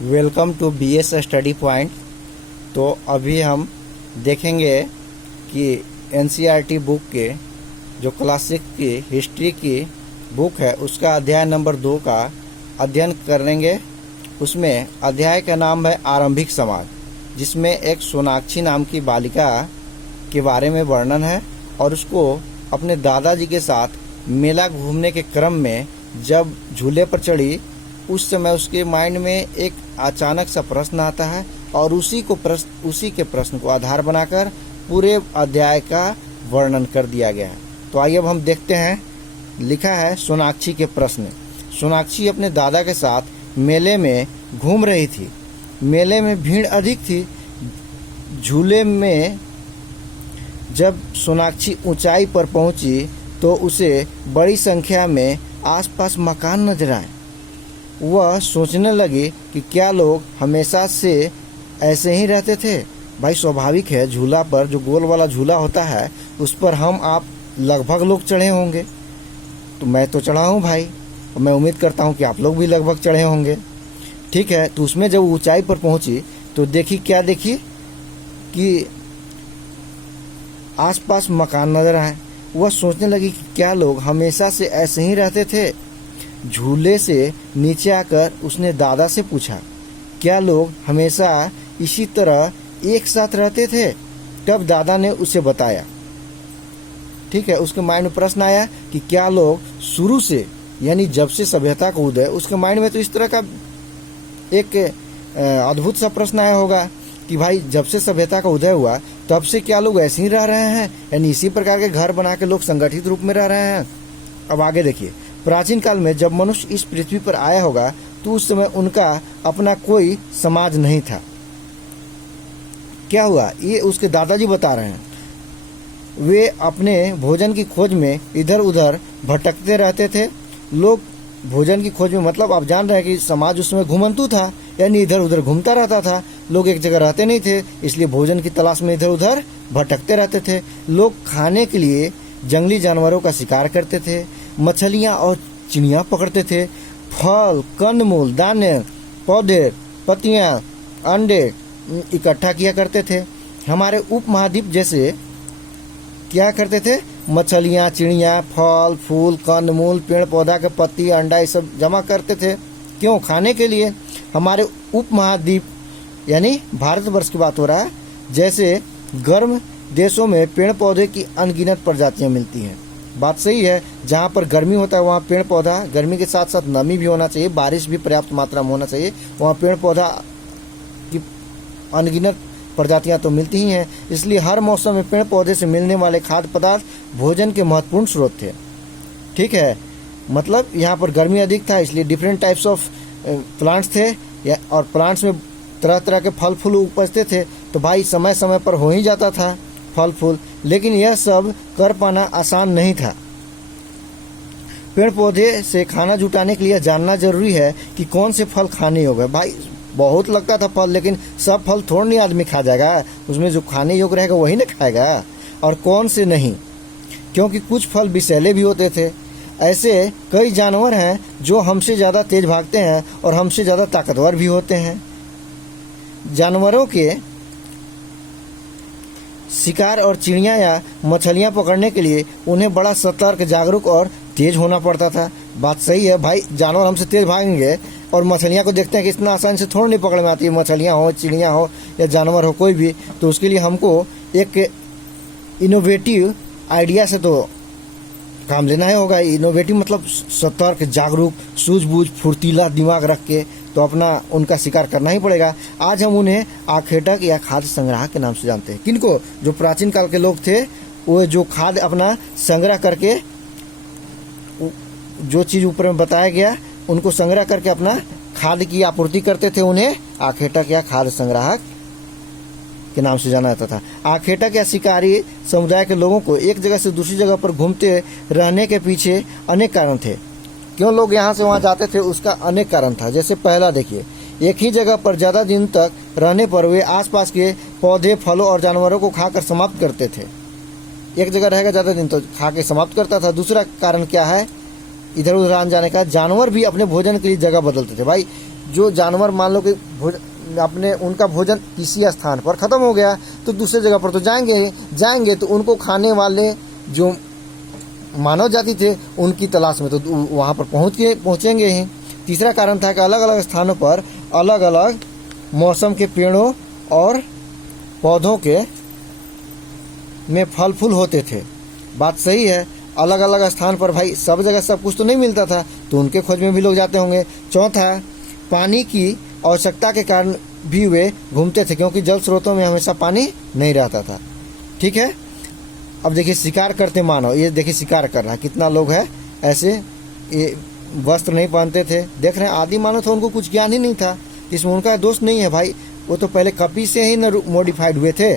Welcome to BS study point. तो अभी हम देखेंगे कि NCERT बुक के जो क्लासिक की हिस्ट्री की बुक है उसका अध्याय नंबर 2 का अध्ययन करेंगे। उसमें अध्याय का नाम है आरंभिक समाज, जिसमें एक सोनाक्षी नाम की बालिका के बारे में वर्णन है और उसको अपने दादाजी के साथ मेला घूमने के क्रम में जब झूले पर चढ़ी उस समय उसके माइंड में एक अचानक सा प्रश्न आता है और उसी के प्रश्न को आधार बनाकर पूरे अध्याय का वर्णन कर दिया गया है। तो आइए अब हम देखते हैं। लिखा है सोनाक्षी के प्रश्न। सोनाक्षी अपने दादा के साथ मेले में घूम रही थी। मेले में भीड़ अधिक थी। झूले में जब सोनाक्षी ऊंचाई पर पहुंची तो उसे बड़ी संख्या में आसपास मकान नजर आए। वह सोचने लगी कि क्या लोग हमेशा से ऐसे ही रहते थे। भाई स्वाभाविक है, झूला पर जो गोल वाला झूला होता है उस पर हम आप लगभग लोग चढ़े होंगे। तो मैं तो चढ़ा हूँ भाई, और मैं उम्मीद करता हूँ कि आप लोग भी लगभग चढ़े होंगे। ठीक है, तो उसमें जब ऊंचाई पर पहुंची तो क्या देखी कि आसपास मकान नजर आए। वह सोचने लगी कि क्या लोग हमेशा से ऐसे ही रहते थे। झूले से नीचे आकर उसने दादा से पूछा, क्या लोग हमेशा इसी तरह एक साथ रहते थे। तब दादा ने उसे बताया। ठीक है, उसके माइंड में प्रश्न आया कि क्या लोग शुरू से, यानी जब से सभ्यता का उदय, उसके माइंड में तो इस तरह का एक अद्भुत सा प्रश्न आया होगा कि भाई जब से सभ्यता का उदय हुआ तब से क्या लोग ऐसे ही रह रहे हैं, यानी इसी प्रकार के घर बना के लोग संगठित रूप में रह रहे हैं। अब आगे देखिए, प्राचीन काल में जब मनुष्य इस पृथ्वी पर आया होगा तो उस समय उनका अपना कोई समाज नहीं था। क्या हुआ, ये उसके दादाजी बता रहे हैं। वे अपने भोजन की खोज में इधर उधर भटकते रहते थे। लोग भोजन की खोज में, मतलब आप जान रहे हैं कि समाज उस समय घुमंतु था, यानी इधर उधर घूमता रहता था। लोग एक जगह रहते नहीं थे, इसलिए भोजन की तलाश में इधर उधर भटकते रहते थे। लोग खाने के लिए जंगली जानवरों का शिकार करते थे, मछलियां और चिड़ियां पकड़ते थे, फल, कंदमूल, दाने, पौधे, पत्तियां, अंडे इकट्ठा किया करते थे। हमारे उपमहाद्वीप जैसे क्या करते थे, मछलियां, चिड़ियां, फल, फूल, कंदमूल, पेड़ पौधा के पत्ती, अंडा ये सब जमा करते थे। क्यों? खाने के लिए। हमारे उपमहाद्वीप यानी भारतवर्ष की बात हो रहा है, जैसे गर्म देशों में पेड़ पौधे की अनगिनत प्रजातियां मिलती हैं। बात सही है, जहाँ पर गर्मी होता है वहाँ पेड़ पौधा, गर्मी के साथ साथ नमी भी होना चाहिए, बारिश भी पर्याप्त मात्रा में होना चाहिए, वहाँ पेड़ पौधा की अनगिनत प्रजातियां तो मिलती ही हैं। इसलिए हर मौसम में पेड़ पौधे से मिलने वाले खाद्य पदार्थ भोजन के महत्वपूर्ण स्रोत थे। ठीक है, मतलब यहाँ पर गर्मी अधिक था, इसलिए डिफरेंट टाइप्स ऑफ प्लांट्स थे, और प्लांट्स में तरह तरह के फल फूल उपजते थे। तो भाई समय समय पर हो ही जाता था फल फूल, लेकिन यह सब कर पाना आसान नहीं था। पेड़ पौधे से खाना जुटाने के लिए जानना जरूरी है कि कौन से फल खाने योग्य। भाई बहुत लगता था फल, लेकिन सब फल थोड़ा नहीं आदमी खा जाएगा, उसमें जो खाने योग्य रहेगा वही ना खाएगा, और कौन से नहीं, क्योंकि कुछ फल विषैले भी होते थे। ऐसे कई जानवर हैं जो हमसे ज़्यादा तेज भागते हैं और हमसे ज़्यादा ताकतवर भी होते हैं। जानवरों के शिकार और चिड़ियाँ या मछलियाँ पकड़ने के लिए उन्हें बड़ा सतर्क, जागरूक और तेज होना पड़ता था। बात सही है भाई, जानवर हमसे तेज भागेंगे और मछलियाँ को देखते हैं कि इतना आसानी से थोड़ा नहीं पकड़ में आती है, मछलियाँ हो, चिड़ियाँ हो या जानवर हो कोई भी। तो उसके लिए हमको एक इनोवेटिव आइडिया से तो काम लेना ही होगा। इनोवेटिव मतलब सतर्क, जागरूक, सूझबूझ, फुर्तीला दिमाग रख के तो अपना उनका शिकार करना ही पड़ेगा। आज हम उन्हें आखेटक या खाद्य संग्राहक के नाम से जानते हैं। किनको? जो प्राचीन काल के लोग थे, वो जो खाद्य अपना संग्रह करके, जो चीज ऊपर में बताया गया उनको संग्रह करके अपना खाद्य की आपूर्ति करते थे, उन्हें आखेटक या खाद्य संग्राहक के नाम से जाना जाता था। आखेटक या शिकारी समुदाय के लोगों को एक जगह से दूसरी जगह पर घूमते रहने के पीछे अनेक कारण थे। क्यों लोग यहाँ से वहाँ जाते थे, उसका अनेक कारण था। जैसे पहला देखिए, एक ही जगह पर ज़्यादा दिन तक रहने पर वे आसपास के पौधे, फलों और जानवरों को खाकर समाप्त करते थे। एक जगह रहेगा ज़्यादा दिन तो खा के समाप्त करता था। दूसरा कारण क्या है, इधर उधर आने जाने का। जानवर भी अपने भोजन के लिए जगह बदलते थे। भाई जो जानवर मान लो कि अपने उनका भोजन किसी स्थान पर खत्म हो गया तो दूसरे जगह पर तो जाएंगे तो उनको खाने वाले जो मानव जाति थे उनकी तलाश में तो वहाँ पर पहुँचेंगे ही। तीसरा कारण था कि अलग अलग स्थानों पर अलग अलग मौसम के पेड़ों और पौधों के में फल फूल होते थे। बात सही है, अलग अलग स्थान पर भाई सब जगह सब कुछ तो नहीं मिलता था, तो उनके खोज में भी लोग जाते होंगे। चौथा, पानी की आवश्यकता के कारण भी वे घूमते थे, क्योंकि जल स्रोतों में हमेशा पानी नहीं रहता था। ठीक है, अब देखिए शिकार करते मानव, ये देखिए शिकार कर रहा है, कितना लोग है ऐसे ये वस्त्र नहीं पहनते थे। देख रहे हैं आदि मानव था, उनको कुछ ज्ञान ही नहीं था, इसमें उनका दोष नहीं है भाई, वो तो पहले कपी से ही न मॉडिफाइड हुए थे।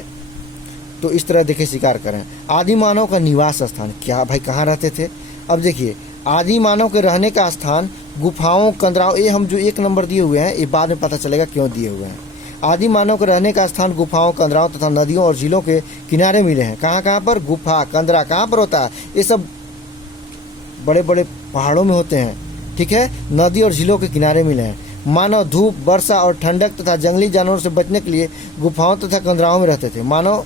तो इस तरह देखिए शिकार करें। आदि मानव का निवास स्थान क्या भाई, कहाँ रहते थे? अब देखिए आदि मानव के रहने का स्थान गुफाओं, कंदराओं, ये हम जो 1 नंबर दिए हुए हैं ये बाद में पता चलेगा क्यों दिए हुए हैं। आदि मानव के रहने का स्थान गुफाओं, कंदराओं तथा नदियों और झीलों के किनारे मिले हैं। कहाँ कहाँ पर? गुफा, कंदरा कहाँ पर होता है? ये सब बड़े बड़े पहाड़ों में होते हैं। ठीक है, नदी और झीलों के किनारे मिले हैं। मानव धूप, वर्षा और ठंडक तथा जंगली जानवरों से बचने के लिए गुफाओं तथा कंदराओं में रहते थे। मानव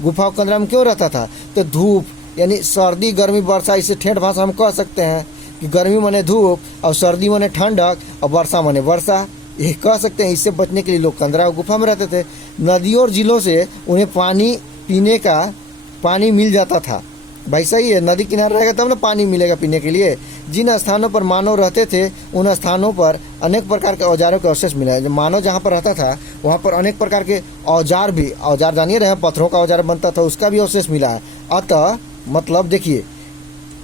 गुफा कंदरा में क्यों रहता था? तो धूप यानी सर्दी, गर्मी, वर्षा, इसे ठेठ भाषा हम कह सकते हैं कि गर्मी माने धूप और सर्दी माने ठंडक और वर्षा माने वर्षा, ये कह सकते हैं। इससे बचने के लिए लोग कंदरा और गुफा में रहते थे। नदियों और झीलों से उन्हें पानी पीने का पानी मिल जाता था। भाई सही है, नदी किनारे रहेगा तब ना पानी मिलेगा पीने के लिए। जिन स्थानों पर मानव रहते थे उन स्थानों पर अनेक प्रकार के औजारों के अवशेष मिले। जब मानव जहाँ पर रहता था वहाँ पर अनेक प्रकार के औजार भी, औजार जानिए रहे, पत्थरों का औजार बनता था, उसका भी अवशेष मिला है। अतः मतलब देखिए,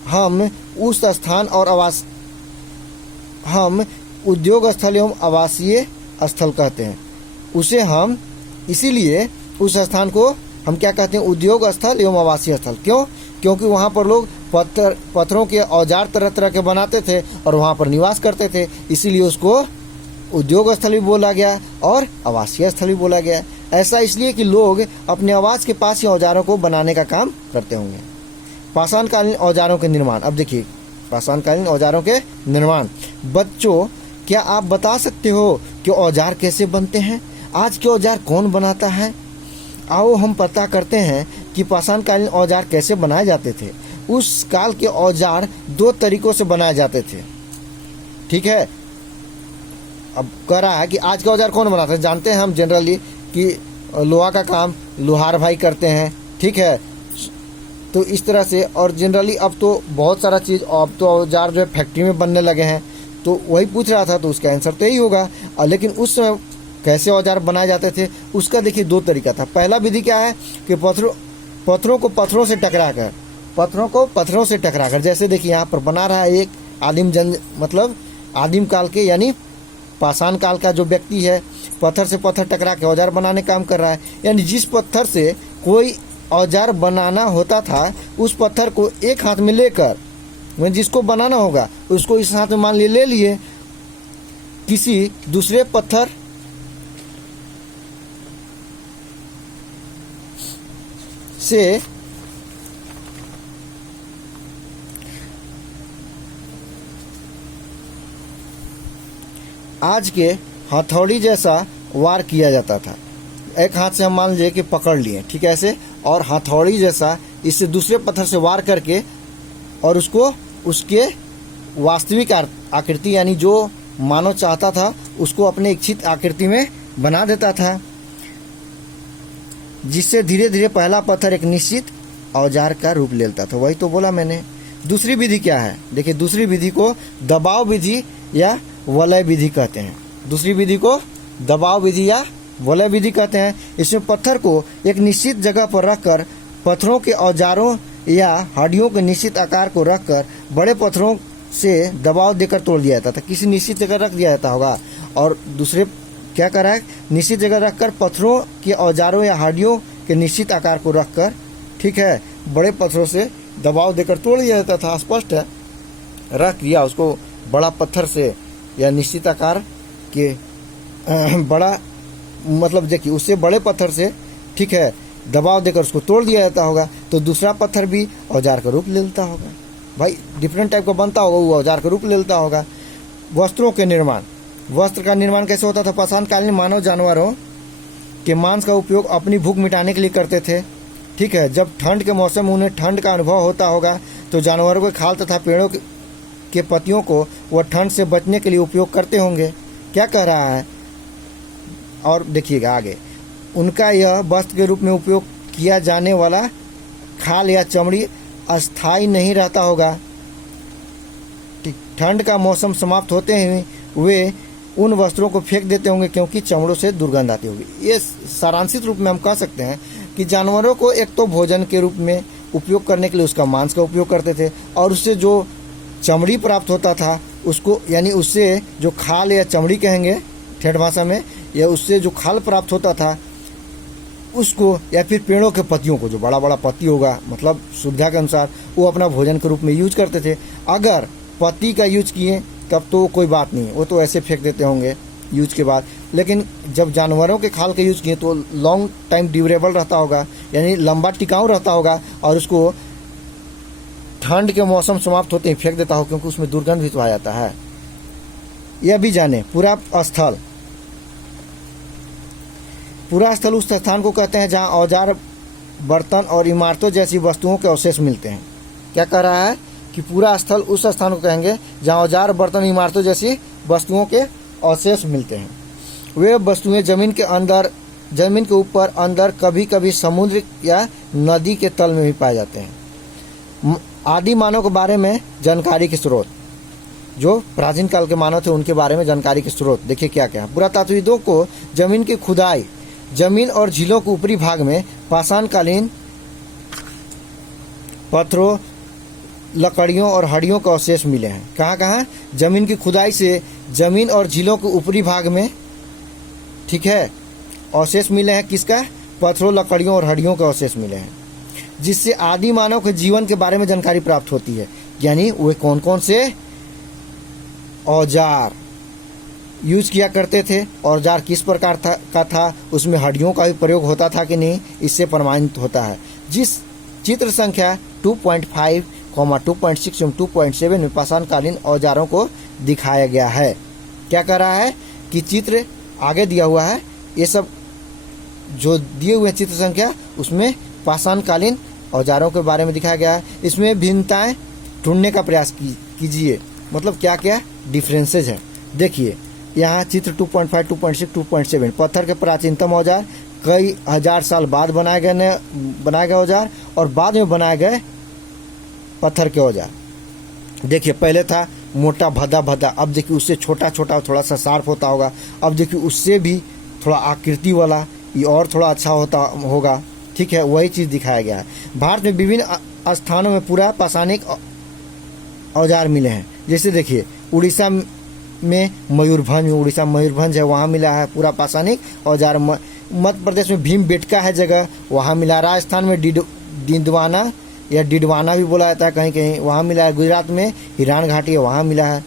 हम उस स्थान और हम उद्योग स्थल एवं आवासीय स्थल कहते हैं उसे हम, इसीलिए उस स्थान को हम क्या कहते हैं? उद्योग स्थल एवं आवासीय स्थल। क्यों? क्योंकि वहाँ पर लोग पत्थरों के औजार तरह तरह के बनाते थे और वहाँ पर निवास करते थे, इसीलिए उसको उद्योग स्थल भी बोला गया और आवासीय स्थल भी बोला गया। ऐसा इसलिए कि लोग अपने आवास के पास ही औजारों को बनाने का काम करते होंगे। पाषाणकालीन औजारों के निर्माण। अब देखिए पाषाणकालीन औजारों के निर्माण। बच्चों, क्या आप बता सकते हो कि औजार कैसे बनते हैं? आज के औजार कौन बनाता है? आओ हम पता करते हैं कि पाषाणकालीन औजार कैसे बनाए जाते थे। उस काल के औजार 2 तरीकों से बनाए जाते थे। ठीक है, अब कह रहा है कि आज के औजार कौन बनाते हैं? जानते हैं हम जनरली कि लोहा का काम लोहार भाई करते हैं। ठीक है, तो इस तरह से, और जनरली अब तो बहुत सारा चीज़, अब तो औजार जो है फैक्ट्री में बनने लगे हैं, तो वही पूछ रहा था, तो उसका आंसर तो यही होगा। लेकिन उस समय कैसे औजार बनाए जाते थे उसका देखिए 2 तरीका था। पहला विधि क्या है कि पत्थरों को पत्थरों से टकराकर, जैसे देखिए यहाँ पर बना रहा है एक मतलब आदिम काल के यानी पाषाण काल का जो व्यक्ति है, पत्थर से पत्थर टकरा के औजार बनाने काम कर रहा है। यानी जिस पत्थर से कोई औजार बनाना होता था उस पत्थर को एक हाथ में लेकर, जिसको बनाना होगा उसको इस हाथ में मान ले लिए, किसी दूसरे पत्थर से आज के हथौड़ी जैसा वार किया जाता था। एक हाथ से हम मान लीजिए कि पकड़ लिए, ठीक है ऐसे, और हथौड़ी जैसा इससे दूसरे पत्थर से वार करके और उसको उसके वास्तविक आकृति यानी जो मानव चाहता था उसको अपने इच्छित आकृति में बना देता था, जिससे धीरे धीरे पहला पत्थर एक निश्चित औजार का रूप ले लेता था। वही तो बोला मैंने। दूसरी विधि क्या है? देखिए दूसरी विधि को दबाव विधि या वलय विधि कहते हैं। दूसरी विधि को दबाव विधि या वलय विधि कहते हैं। इसमें पत्थर को एक निश्चित जगह पर रखकर पत्थरों के औजारों या हड्डियों के निश्चित आकार को रखकर बड़े पत्थरों से दबाव देकर तोड़ दिया जाता था। किसी निश्चित जगह रख दिया जाता होगा, और दूसरे क्या कर रहा है, निश्चित जगह रखकर पत्थरों के औजारों या हड्डियों के निश्चित आकार को रखकर, ठीक है, बड़े पत्थरों से दबाव देकर तोड़ दिया जाता था। स्पष्ट है, रख दिया उसको बड़ा पत्थर से या निश्चित आकार के बड़ा, मतलब देखिए उससे बड़े पत्थर से, ठीक है, दबाव देकर उसको तोड़ दिया जाता होगा, तो दूसरा पत्थर भी औजार का रूप ले लेता होगा। भाई डिफरेंट टाइप का बनता होगा, वो औजार का रूप ले लेता होगा। वस्त्रों के निर्माण। वस्त्र का निर्माण कैसे होता था? पाषाणकालीन मानव जानवरों के मांस का उपयोग अपनी भूख मिटाने के लिए करते थे। ठीक है, जब ठंड के मौसम में उन्हें ठंड का अनुभव होता होगा तो जानवरों के खाल तथा पेड़ों के पत्तियों को वह ठंड से बचने के लिए उपयोग करते होंगे। क्या कह रहा है? और देखिएगा आगे, उनका यह वस्त्र के रूप में उपयोग किया जाने वाला खाल या चमड़ी अस्थायी नहीं रहता होगा। ठंड का मौसम समाप्त होते ही वे उन वस्त्रों को फेंक देते होंगे क्योंकि चमड़ों से दुर्गंध आती होगी। ये सारांशित रूप में हम कह सकते हैं कि जानवरों को एक तो भोजन के रूप में उपयोग करने के लिए उसका मांस का उपयोग करते थे, और उससे जो चमड़ी प्राप्त होता था उसको, यानी उससे जो खाल या चमड़ी कहेंगे ठेठ भाषा में, या उससे जो खाल प्राप्त होता था उसको, या फिर पेड़ों के पत्तियों को, जो बड़ा बड़ा पत्ती होगा, मतलब सुविधा के अनुसार वो अपना भोजन के रूप में यूज करते थे। अगर पत्ती का यूज किए तब तो कोई बात नहीं, वो तो ऐसे फेंक देते होंगे यूज के बाद। लेकिन जब जानवरों के खाल का यूज किए तो लॉन्ग टाइम ड्यूरेबल रहता होगा, यानी लंबा टिकाऊ रहता होगा, और उसको ठंड के मौसम समाप्त होते ही फेंक देता हो क्योंकि उसमें दुर्गंध भी तो आ जाता है। यह भी जाने, पुरा स्थल। पुरा स्थल उस स्थान को कहते हैं जहां औजार, बर्तन और इमारतों जैसी वस्तुओं के अवशेष मिलते हैं। क्या कह रहा है कि पूरा स्थल उस स्थान को कहेंगे जहां औजार, बर्तन, इमारतों जैसी वस्तुओं के अवशेष मिलते हैं। वे वस्तुएं जमीन के अंदर, जमीन के ऊपर, अंदर, कभी कभी समुद्र या नदी के तल में भी पाए जाते हैं। आदि मानव के बारे में जानकारी के स्रोत, जो प्राचीन काल के मानव थे उनके बारे में जानकारी के स्रोत देखिए क्या क्या। पुरातात्विदों को जमीन की खुदाई, जमीन और झीलों के ऊपरी भाग में पाषाणकालीन पत्थरों, लकड़ियों और हड्डियों का अवशेष मिले हैं। कहाँ कहाँ? जमीन की खुदाई से जमीन और झीलों के ऊपरी भाग में, ठीक है, अवशेष मिले हैं। किसका? पत्थरों, लकड़ियों और हड्डियों के अवशेष मिले हैं, जिससे आदि मानव के जीवन के बारे में जानकारी प्राप्त होती है। यानी वे कौन कौन से औजार यूज किया करते थे, औजार किस प्रकार का था, उसमें हड्डियों का भी प्रयोग होता था कि नहीं, इससे प्रमाणित होता है। जिस चित्र संख्या 2.5, 2.6 एवं 2.7 में पाषाणकालीन औजारों को दिखाया गया है। क्या कर रहा है कि चित्र आगे दिया हुआ है, ये सब जो दिए हुए चित्र संख्या उसमें पाषाणकालीन औजारों के बारे में दिखाया गया है। इसमें भिन्नताएं ढूंढने का प्रयास कीजिए, मतलब क्या क्या डिफरेंसेज है। देखिए यहाँ चित्र 2.5, 2.6, 2.7, पत्थर के प्राचीनतम औजार, कई हजार साल बाद बनाए गए औजार, और बाद में बनाए गए पत्थर के औजार। देखिए पहले था मोटा भद्दा, अब देखिए उससे छोटा छोटा थोड़ा सा शार्प होता होगा, अब देखिए उससे भी थोड़ा आकृति वाला, ये और थोड़ा अच्छा होता होगा। ठीक है, वही चीज़ दिखाया गया है। भारत में विभिन्न स्थानों में पूरा पाषाणिक औजार मिले हैं। जैसे देखिए उड़ीसा में मयूरभंज है, वहाँ मिला है पूरा पाषाणिक औजार। मध्य प्रदेश में भीमबेटका है जगह, वहाँ मिला। राजस्थान में डिडवाना या डिडवाना भी बोला जाता है कहीं कहीं, वहाँ मिला है। गुजरात में हिरान घाटी है, वहाँ मिला है।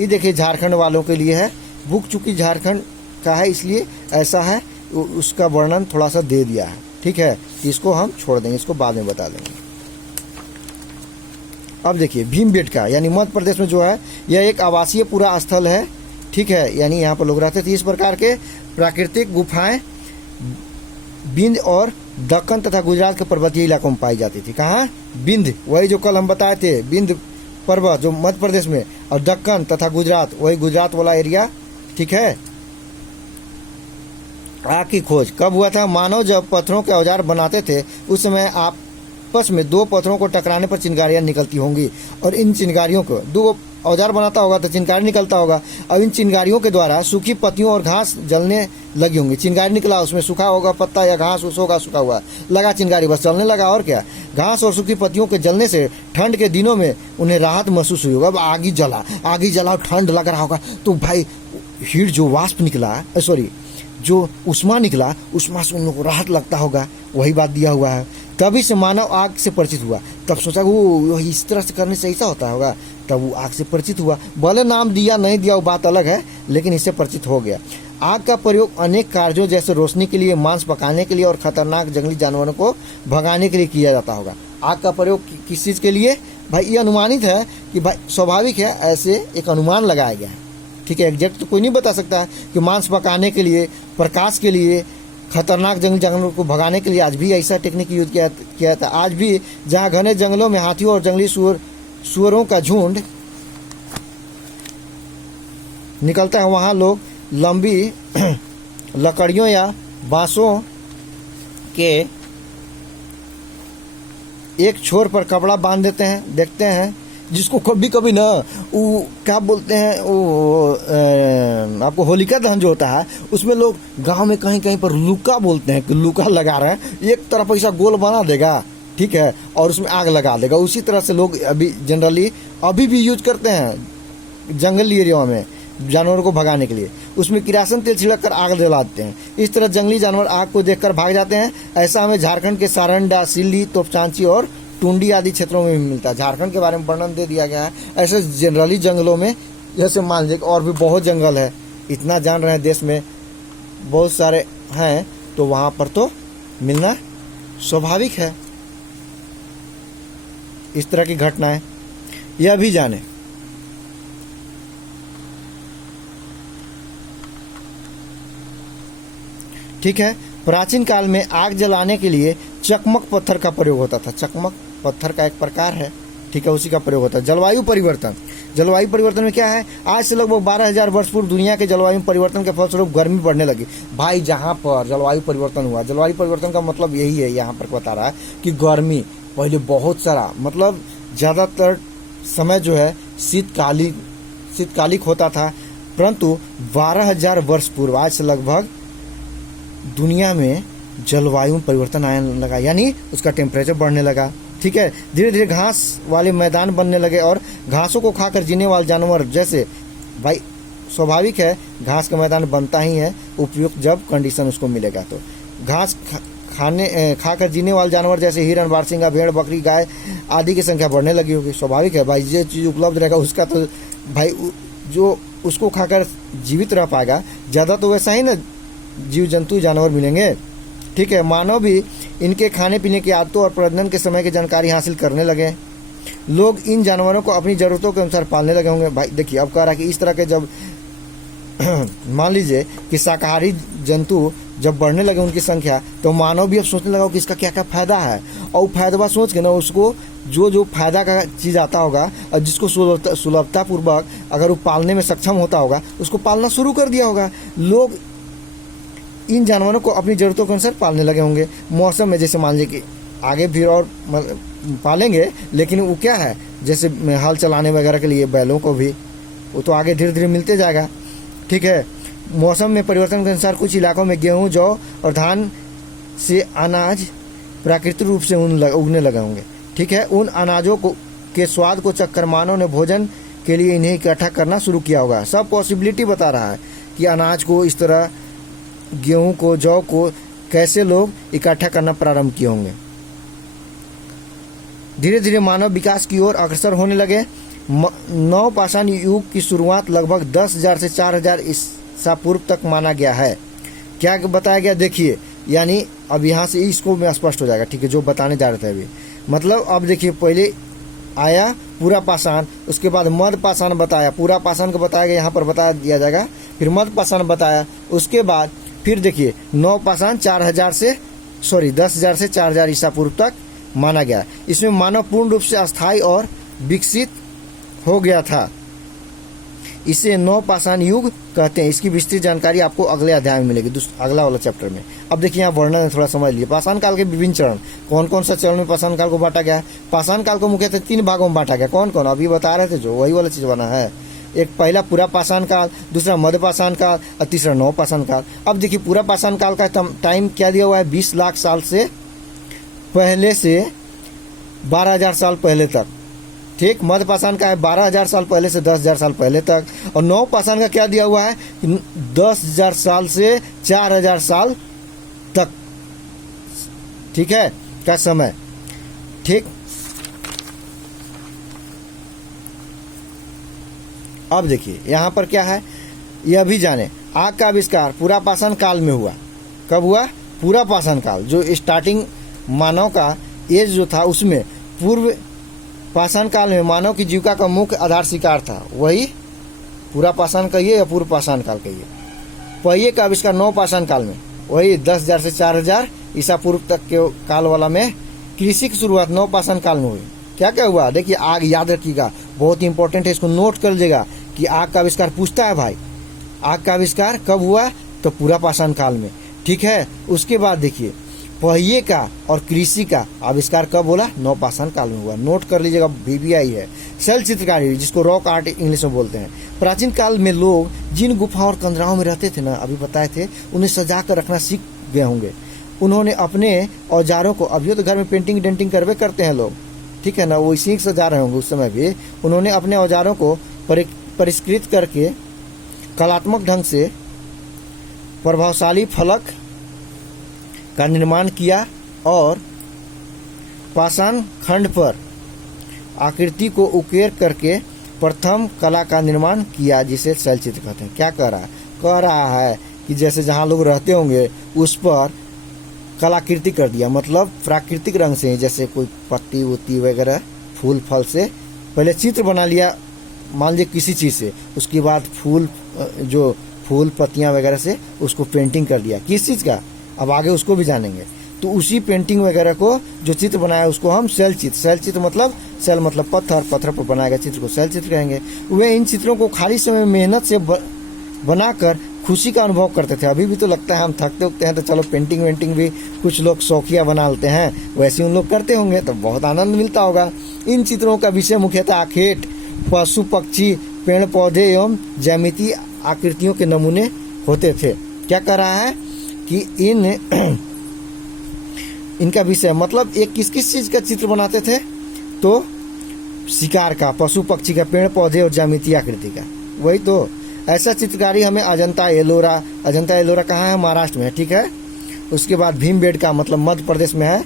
ये देखिए झारखंड वालों के लिए है, बुक चूंकि झारखंड का है इसलिए ऐसा है, उसका वर्णन थोड़ा सा दे दिया है। ठीक है, इसको हम छोड़ देंगे, इसको बाद में बता देंगे। अब देखिए भीमबेटका यानी मध्य प्रदेश में जो है यह एक आवासीय पूरा स्थल है। ठीक है, यानी यहाँ पर लोग रहते थे। इस प्रकार के प्राकृतिक गुफाएं बिंद और दक्कन तथा गुजरात के पर्वतीय इलाकों में पाई जाती थी। कहाँ? बिंद, वही जो कल हम बताए थे, बिंद पर्वत जो मध्य प्रदेश में, और दक्कन तथा गुजरात, वही गुजरात वाला एरिया। ठीक है। आग की खोज कब हुआ था? मानव जब पत्थरों के औजार बनाते थे उस समय आपस में दो पत्थरों को टकराने पर चिंगारियां निकलती होंगी, और इन चिंगारियों को, दो औजार बनाता होगा तो चिंगारी निकलता होगा, और इन चिंगारियों के द्वारा सूखी पत्तियों और घास जलने लगी होंगी। चिंगारी निकला, उसमें सूखा होगा पत्ता या घास उस होगा, सूखा हुआ लगा चिंगारी, बस जलने लगा। और क्या? घास और सूखी पत्तियों के जलने से ठंड के दिनों में उन्हें राहत महसूस हुई होगा। अब आग ही जला और ठंड लग रहा होगा, तो भाई हीट जो वाष्प निकला, जो उष्मा निकला, उष्मा से उन लोगों को राहत लगता होगा। वही बात दिया हुआ है। तभी से मानव आग से परिचित हुआ, तब सोचा वो इस तरह से करने से ऐसा होता होगा, तब वो आग से परिचित हुआ। भले नाम दिया नहीं दिया वो बात अलग है, लेकिन इससे परिचित हो गया। आग का प्रयोग अनेक कार्यों जैसे रोशनी के लिए, मांस पकाने के लिए और खतरनाक जंगली जानवरों को भगाने के लिए किया जाता होगा। आग का प्रयोग किस चीज़ के लिए? भाई ये अनुमानित है कि भाई स्वाभाविक है, ऐसे एक अनुमान लगाया गया है। ठीक है, एग्जैक्ट तो कोई नहीं बता सकता कि मांस पकाने के लिए, प्रकाश के लिए, खतरनाक जंगली जानवरों को भगाने के लिए आज भी ऐसा टेक्निक यूज किया था। आज भी जहाँ घने जंगलों में हाथियों और जंगली सुअरों का झुंड निकलता है, वहाँ लोग लंबी लकड़ियों या बांसों के एक छोर पर कपड़ा बांध देते हैं। देखते हैं जिसको कभी कभी ना वो क्या बोलते हैं, वो आपको होलिका दहन जो होता है उसमें लोग गांव में कहीं कहीं पर लुका बोलते हैं कि लुका लगा रहे हैं, एक तरफ ऐसा गोल बना देगा, ठीक है, और उसमें आग लगा देगा। उसी तरह से लोग अभी जनरली अभी भी यूज करते हैं जंगली एरिया में जानवरों को भगाने के लिए, उसमें किरासन तेल छिड़क कर आग जलाते हैं। इस तरह जंगली जानवर आग को देखकर भाग जाते हैं। ऐसा हमें झारखंड के सारंडा, सिल्ली, तोपचांची और टुंडी आदि क्षेत्रों में भी मिलता है। झारखंड के बारे में वर्णन दे दिया गया है। ऐसे जनरली जंगलों में जैसे मान लीजिए और भी बहुत जंगल है, इतना जान रहे हैं देश में बहुत सारे हैं, तो वहाँ पर तो मिलना स्वाभाविक है। इस तरह की घटनाएं यह भी जाने, ठीक है। प्राचीन काल में आग जलाने के लिए चकमक पत्थर का प्रयोग होता था। चकमक पत्थर का एक प्रकार है, ठीक है, उसी का प्रयोग होता है। जलवायु परिवर्तन, जलवायु परिवर्तन में क्या है, आज से लगभग 12,000 वर्ष पूर्व दुनिया के जलवायु परिवर्तन के फलस्वरूप गर्मी बढ़ने लगी। भाई जहाँ पर जलवायु परिवर्तन हुआ, जलवायु परिवर्तन का मतलब यही है, यहाँ पर बता रहा है कि गर्मी पहले बहुत सारा, मतलब ज़्यादातर समय जो है शीतकालिक होता था, परंतु 12,000 वर्ष पूर्व आज से लगभग दुनिया में जलवायु में परिवर्तन आने लगा, यानी उसका टेम्परेचर बढ़ने लगा, ठीक है। धीरे धीरे घास वाले मैदान बनने लगे और घासों को खाकर जीने वाले जानवर, जैसे भाई स्वाभाविक है घास का मैदान बनता ही है उपयुक्त जब कंडीशन उसको मिलेगा, तो घास खाकर जीने वाले जानवर जैसे हिरन, बारहसिंगा, भेड़, बकरी, गाय आदि की संख्या बढ़ने लगी होगी। स्वाभाविक है भाई, जो चीज़ उपलब्ध रहेगा उसका तो भाई जो उसको खाकर जीवित रह पाएगा ज़्यादा, तो वैसा ही ना जीव जंतु जानवर मिलेंगे, ठीक है। मानव भी इनके खाने पीने की आदतों और प्रजनन के समय की जानकारी हासिल करने लगे। लोग इन जानवरों को अपनी ज़रूरतों के अनुसार पालने लगे होंगे। भाई देखिए अब कह रहा है कि इस तरह के जब मान लीजिए कि शाकाहारी जंतु जब बढ़ने लगे उनकी संख्या, तो मानव भी अब सोचने लगा कि इसका क्या क्या फायदा है, और फायदा सोच के ना उसको जो फायदा का चीज़ आता होगा और जिसको सुलभता पूर्वक अगर वो पालने में सक्षम होता होगा उसको पालना शुरू कर दिया होगा। लोग इन जानवरों को अपनी ज़रूरतों के अनुसार पालने लगे होंगे। मौसम में जैसे मान लीजिए कि आगे भी और पालेंगे, लेकिन वो क्या है, जैसे हल चलाने वगैरह के लिए बैलों को भी वो तो आगे धीरे धीरे मिलते जाएगा, ठीक है। मौसम में परिवर्तन के अनुसार कुछ इलाकों में गेहूं, जौ और धान से अनाज प्राकृतिक रूप से उगने लगे होंगे, ठीक है। उन अनाजों के स्वाद को चखकर मानव ने भोजन के लिए इन्हें इकट्ठा करना शुरू किया होगा। सब पॉसिबिलिटी बता रहा है कि अनाज को इस तरह, गेहूं को, जौ को कैसे लोग इकट्ठा करना प्रारंभ किए होंगे। धीरे धीरे मानव विकास की ओर अग्रसर होने लगे। नवपाषाण युग की शुरुआत लगभग 10,000 से 4,000 ईसा पूर्व तक माना गया है। क्या बताया गया देखिए, यानी अब यहाँ से इसको में स्पष्ट हो जाएगा, ठीक है, जो बताने जा रहे थे अभी। मतलब अब देखिए पहले आया पूरा पाषाण, उसके बाद मध्य पाषाण बताया, पूरा पाषाण को बताया गया, यहाँ पर बता दिया जाएगा, फिर मध्य पाषाण बताया, उसके बाद फिर देखिए नवपाषाण 10,000 से 4,000 ईसा पूर्व तक माना गया। इसमें मानव पूर्ण रूप से अस्थायी और विकसित हो गया था। इसे नवपाषाण युग कहते हैं। इसकी विस्तृत जानकारी आपको अगले अध्याय में मिलेगी, अगला वाला चैप्टर में। अब देखिए यहाँ वर्णन थोड़ा समझ लीजिए। पाषाण काल के विभिन्न चरण, कौन कौन सा चरण में पाषाण काल को बांटा गया है। पाषाण काल को मुख्यतः 3 भागों में बांटा गया। कौन कौन, अभी बता रहे थे जो, वही वाला चीज बना है। एक पहला पूरा पाषाण काल, दूसरा मध्य पाषाण काल और तीसरा नवपाषाण काल। अब देखिए पूरा पाषाण काल का टाइम क्या दिया हुआ है, 20 लाख साल से पहले से 12,000 साल पहले तक, ठीक। मध्य पाषाण का है 12,000 साल पहले से 10,000 साल पहले तक, और नवपाषाण का क्या दिया हुआ है 10,000 साल से 4,000 साल तक, ठीक है, का समय, ठीक। अब देखिए यहाँ पर क्या है, यह भी जाने आग का आविष्कार पूरा पाषाण काल में हुआ। कब हुआ, पूरा पाषाण काल, जो स्टार्टिंग मानव का एज जो था उसमें पूर्व पाषाण काल में मानव की जीविका का मुख्य आधार शिकार था। वही पूरा पाषाण कहिए या पूर्व पाषाण काल कहिए। पहिए का आविष्कार नव पाषाण काल में, वही 10,000 से 4,000 ईसा पूर्व तक के काल वाला में कृषि की शुरुआत नव पाषाण काल में हुई। क्या क्या हुआ देखिए, आग याद रखिएगा, बहुत इंपॉर्टेंट है, इसको नोट कर लीजिएगा कि आग का आविष्कार पूछता है भाई, आग का आविष्कार कब हुआ, तो पूरा पाषाण काल में, ठीक है। उसके बाद देखिए पहिए का और कृषि का आविष्कार कब बोला, नव पाषाण काल में हुआ, नोट कर लीजिएगा, बीबीआई है। शैल चित्रकारी जिसको रॉक आर्ट इंग्लिश में बोलते हैं। प्राचीन काल में लोग जिन गुफाओं और कंदराओं में रहते थे ना, अभी बताए थे, उन्हें सजा कर रखना सीख गए होंगे। उन्होंने अपने औजारों को, अभी तो घर में पेंटिंग डेंटिंग करवे करते हैं लोग, ठीक है ना, वो इसी से सजा रहे होंगे, उस समय भी उन्होंने अपने औजारों को परिष्कृत करके कलात्मक ढंग से प्रभावशाली फलक का निर्माण किया और पाषाण खंड पर आकृति को उकेर करके प्रथम कला का निर्माण किया, जिसे शैल चित्र कहते हैं। क्या कह रहा है कि जैसे जहाँ लोग रहते होंगे उस पर कलाकृति कर दिया, मतलब प्राकृतिक रंग से, जैसे कोई पत्ती उत्ती वगैरह फूल फल से पहले चित्र बना लिया, मान लीजिए किसी चीज़ से, उसके बाद जो फूल पत्तियां वगैरह से उसको पेंटिंग कर दिया, किस चीज़ का, अब आगे उसको भी जानेंगे। तो उसी पेंटिंग वगैरह को जो चित्र बनाया उसको हम शैल चित्र मतलब शैल मतलब पत्थर पर बनाया गया चित्र को शैल चित्र कहेंगे। वे इन चित्रों को खाली समय में मेहनत से बनाकर खुशी का अनुभव करते थे। अभी भी तो लगता है हम थकते उगते हैं तो चलो पेंटिंग वेंटिंग भी कुछ लोग शौकिया बना लेते हैं, वैसे उन लोग करते होंगे तो बहुत आनंद मिलता होगा। इन चित्रों का विषय मुख्यतः आखेट, पशु पक्षी, पेड़ पौधे एवं ज्यामितीय आकृतियों के नमूने होते थे। क्या कह रहा है कि इनका विषय मतलब एक किस किस चीज का चित्र बनाते थे, तो शिकार का, पशु पक्षी का, पेड़ पौधे और ज्यामितीय आकृति का, वही तो। ऐसा चित्रकारी हमें अजंता एलोरा कहाँ है, महाराष्ट्र में है, ठीक है। उसके बाद भीमबेटका मतलब मध्य प्रदेश में है,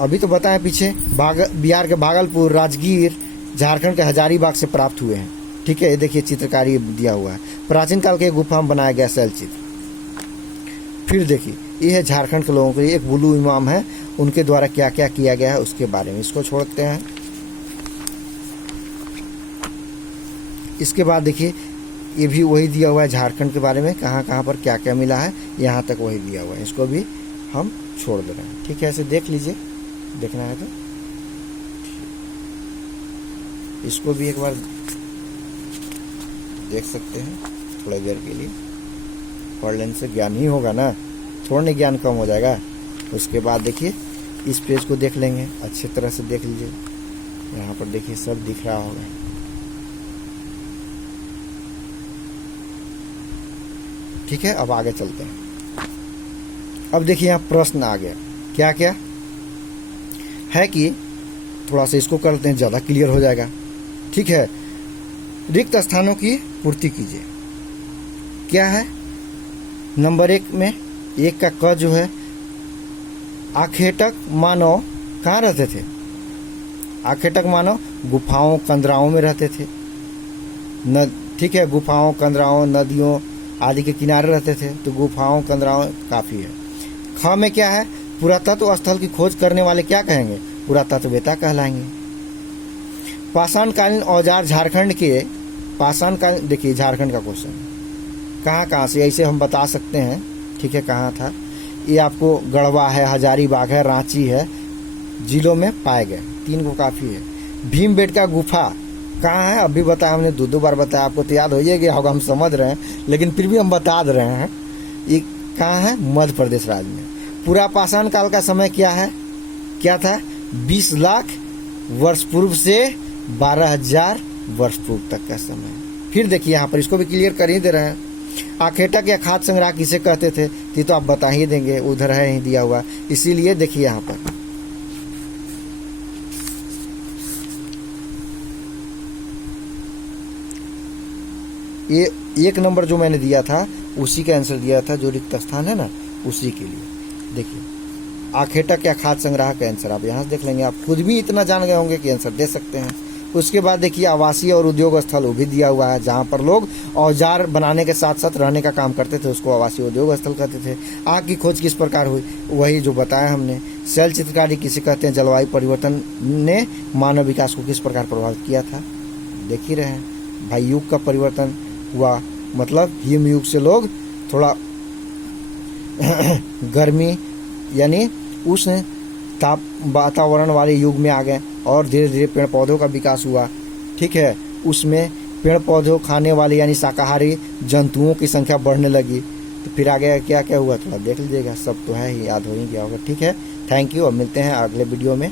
अभी तो बताएं पीछे, बिहार के भागलपुर, राजगीर, झारखंड के हजारीबाग से प्राप्त हुए हैं, ठीक है। ये देखिए चित्रकारी दिया हुआ है, प्राचीन काल के गुफा में बनाया गया शैल चित्र। फिर देखिए ये है झारखंड के लोगों के लिए, एक बुलू इमाम है, उनके द्वारा क्या क्या किया गया है उसके बारे में, इसको छोड़ते हैं। इसके बाद देखिए ये भी वही दिया हुआ है झारखंड के बारे में, कहाँ कहाँ पर क्या क्या मिला है, यहाँ तक वही दिया हुआ है, इसको भी हम छोड़ दे रहे हैं, ठीक है। ऐसे देख लीजिए, देखना है तो इसको भी एक बार देख सकते हैं थोड़ी देर के लिए, पढ़ लेने से ज्ञान ही होगा ना, थोड़ा नहीं ज्ञान कम हो जाएगा। उसके बाद देखिए इस पेज को देख लेंगे, अच्छी तरह से देख लीजिए, यहाँ पर देखिए सब दिख रहा होगा। ठीक है, अब आगे चलते हैं। अब देखिए यहाँ प्रश्न आ गया, क्या क्या है कि थोड़ा सा इसको करते हैं, ज़्यादा क्लियर हो जाएगा, ठीक है। रिक्त स्थानों की पूर्ति कीजिए। क्या है नंबर 1 में, 1 का क जो है, आखेटक मानव कहाँ रहते थे, आखेटक मानव गुफाओं कंदराओं में रहते थे, ठीक है, गुफाओं कंदराओं नदियों आदि के किनारे रहते थे, तो गुफाओं कंदराओं काफ़ी है। ख में क्या है, पुरातत्व स्थल की खोज करने वाले क्या कहेंगे, पुरातत्ववेत्ता कहलाएंगे। पाषाणकालीन औजार झारखंड के, पाषाणकालीन देखिए झारखंड का क्वेश्चन कहाँ कहाँ से, ऐसे हम बता सकते हैं, ठीक है, कहाँ था ये, आपको गढ़वा है, हजारीबाग है, रांची है, जिलों में पाए गए, 3 को काफ़ी है। भीमबेटका गुफा कहाँ है, अभी बताया हमने, 2 बार बताया, आपको तो याद हो गया होगा, हम समझ रहे हैं, लेकिन फिर भी हम बता दे रहे हैं। ये कहाँ है, मध्य प्रदेश राज्य में। पूरा पाषाण काल का समय क्या है, क्या था, 20 लाख वर्ष पूर्व से 12,000 वर्ष पूर्व तक का समय। फिर देखिए यहाँ पर, इसको भी क्लियर कर ही दे रहे हैं। आखेटक या खाद्य संग्रह किसे कहते थे, ये तो आप बता ही देंगे, उधर है ही दिया हुआ, इसीलिए देखिए यहाँ पर ये 1 नंबर जो मैंने दिया था उसी का आंसर दिया था, जो रिक्त स्थान है ना उसी के लिए। देखिए आखेटक या खाद्य संग्रह का आंसर आप यहाँ से देख लेंगे, आप खुद भी इतना जान गए होंगे कि आंसर दे सकते हैं। उसके बाद देखिए आवासीय और उद्योग स्थल वो भी दिया हुआ है, जहाँ पर लोग औजार बनाने के साथ साथ रहने का काम करते थे, उसको आवासीय उद्योग स्थल कहते थे। आग की खोज किस प्रकार हुई, वही जो बताया हमने। शैल चित्रकारी किसे कहते हैं, जलवायु परिवर्तन ने मानव विकास को किस प्रकार प्रभावित किया था, देख ही रहे हैं भाई, युग का परिवर्तन, हुआ, मतलब हिम युग से लोग थोड़ा गर्मी यानी उष्ण ताप वातावरण वाले युग में आ गए और धीरे धीरे पेड़ पौधों का विकास हुआ। ठीक है, उसमें पेड़ पौधों खाने वाले यानी शाकाहारी जंतुओं की संख्या बढ़ने लगी। तो फिर आगे क्या क्या हुआ थोड़ा देख लीजिएगा, सब तो है ही, याद हो ही गया होगा। ठीक है, थैंक यू, अब मिलते हैं अगले वीडियो में।